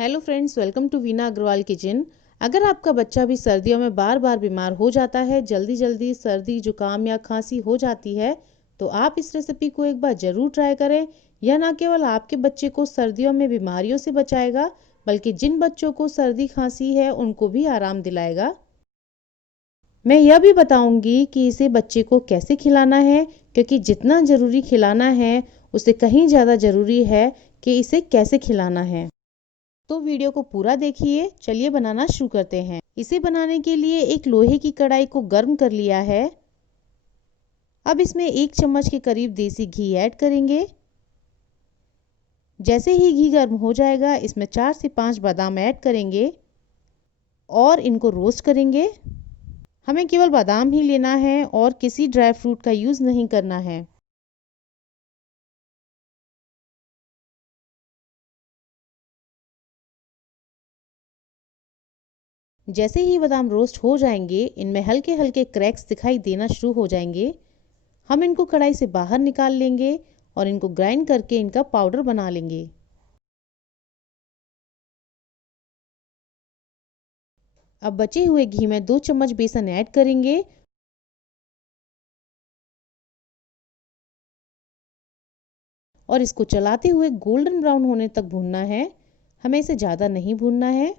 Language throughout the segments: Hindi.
Hello friends, welcome to Veena Agarwal kitchen. अगर आपका बच्चा भी सर्दियों में बार बार बीमार हो जाता है, जल्दी जल्दी सर्दी जुकाम या खांसी हो जाती है, तो आप इस रेसिपी को एक बार ज़रूर ट्राई करें। यह ना केवल आपके बच्चे को सर्दियों में बीमारियों से बचाएगा, बल्कि जिन बच्चों को सर्दी खांसी है उनको भी आराम दिलाएगा। मैं यह भी बताऊंगी कि इसे बच्चे को कैसे खिलाना है, क्योंकि जितना ज़रूरी खिलाना है उससे कहीं ज़्यादा ज़रूरी है कि इसे कैसे खिलाना है। तो वीडियो को पूरा देखिए। चलिए बनाना शुरू करते हैं। इसे बनाने के लिए एक लोहे की कढ़ाई को गर्म कर लिया है। अब इसमें 1 चम्मच के करीब देसी घी ऐड करेंगे। जैसे ही घी गर्म हो जाएगा, इसमें 4 से 5 बादाम ऐड करेंगे और इनको रोस्ट करेंगे। हमें केवल बादाम ही लेना है और किसी ड्राई फ्रूट का यूज़ नहीं करना है। जैसे ही बादाम रोस्ट हो जाएंगे, इनमें हल्के हल्के क्रैक्स दिखाई देना शुरू हो जाएंगे। हम इनको कढ़ाई से बाहर निकाल लेंगे और इनको ग्राइंड करके इनका पाउडर बना लेंगे। अब बचे हुए घी में 2 चम्मच बेसन ऐड करेंगे और इसको चलाते हुए गोल्डन ब्राउन होने तक भूनना है। हमें इसे ज़्यादा नहीं भूनना है।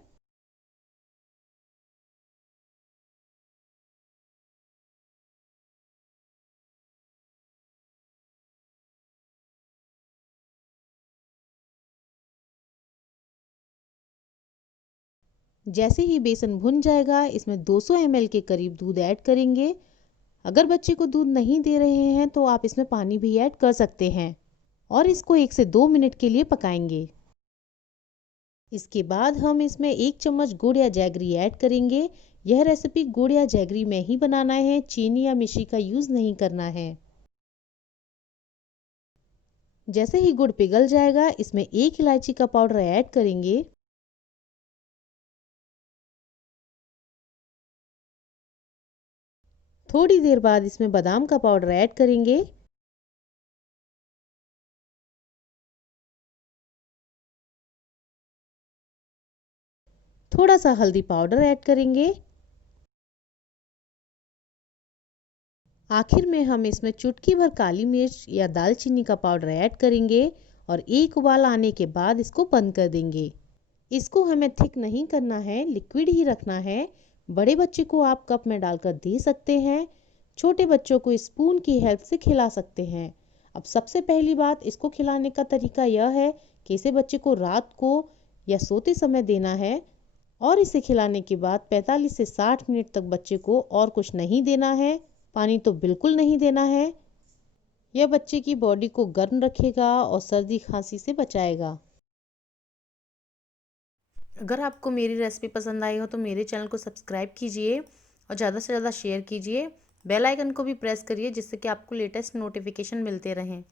जैसे ही बेसन भुन जाएगा, इसमें 200 ml के करीब दूध ऐड करेंगे। अगर बच्चे को दूध नहीं दे रहे हैं तो आप इसमें पानी भी ऐड कर सकते हैं और इसको 1 से 2 मिनट के लिए पकाएंगे। इसके बाद हम इसमें 1 चम्मच गुड़ या जैगरी ऐड करेंगे। यह रेसिपी गुड़ या जैगरी में ही बनाना है, चीनी या मिश्री का यूज़ नहीं करना है। जैसे ही गुड़ पिघल जाएगा, इसमें 1 इलायची का पाउडर ऐड करेंगे। थोड़ी देर बाद इसमें बादाम का पाउडर ऐड करेंगे। थोड़ा सा हल्दी पाउडर ऐड करेंगे। आखिर में हम इसमें चुटकी भर काली मिर्च या दालचीनी का पाउडर ऐड करेंगे और एक उबाल आने के बाद इसको बंद कर देंगे। इसको हमें थिक नहीं करना है, लिक्विड ही रखना है। बड़े बच्चे को आप कप में डालकर दे सकते हैं, छोटे बच्चों को स्पून की हेल्प से खिला सकते हैं। अब सबसे पहली बात, इसको खिलाने का तरीका यह है कि इसे बच्चे को रात को या सोते समय देना है और इसे खिलाने के बाद 45 से 60 मिनट तक बच्चे को और कुछ नहीं देना है। पानी तो बिल्कुल नहीं देना है। यह बच्चे की बॉडी को गर्म रखेगा और सर्दी खांसी से बचाएगा। अगर आपको मेरी रेसिपी पसंद आई हो तो मेरे चैनल को सब्सक्राइब कीजिए और ज़्यादा से ज़्यादा शेयर कीजिए। बेल आइकन को भी प्रेस करिए, जिससे कि आपको लेटेस्ट नोटिफिकेशन मिलते रहें।